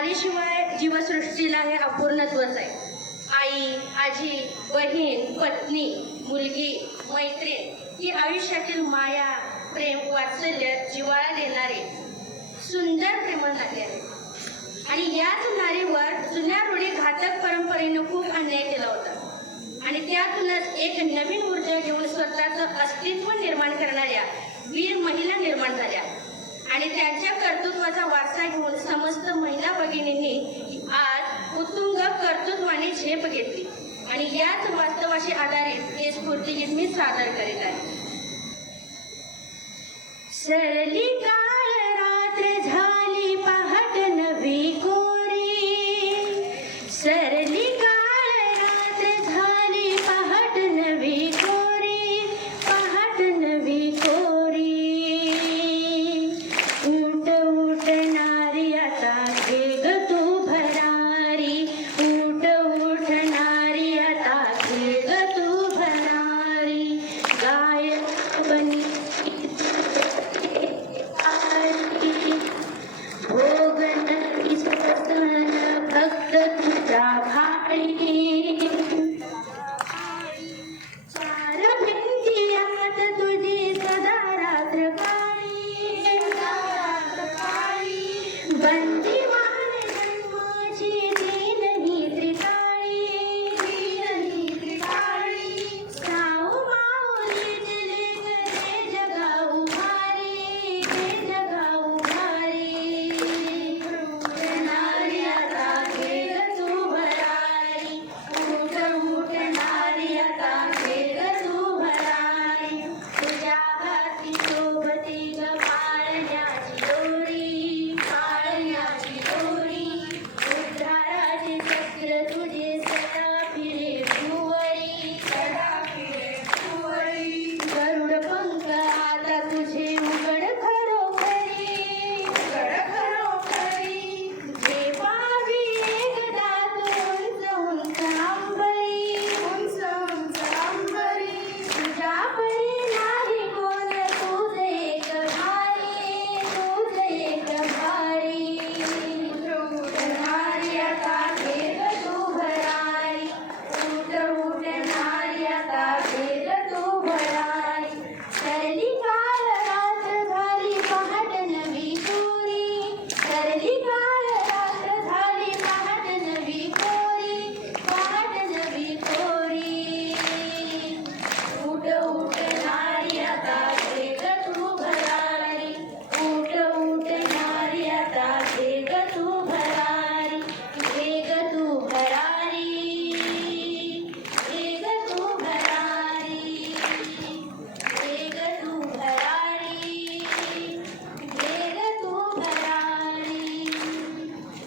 महिला हे अपूर्णत्वच आहे. आई आजी बहीण पत्नी मुलगी मैत्रीण ही आयुष्यातील माया प्रेम वात्सल्य जिवाळा देणारे सुंदर प्रेमळ नाते आहे आणि याच नारीवर जुन्या रूढी घातक परंपरेनं खूप अन्याय केला होता. आणि त्यातूनच एक नवीन ऊर्जा घेऊन स्वतःचं अस्तित्व निर्माण करणाऱ्या वीर महिला निर्माण झाल्या. आणि त्यांच्या कर्तृत्वाचा वारसा घेऊन समस्त महिला भगिनींनी आज उत्तुंग कर्तृत्वाने झेप घेतली. आणि याच वास्तवाशी आधारित हे स्फूर्तीगीत मी सादर करीत आहे. सरली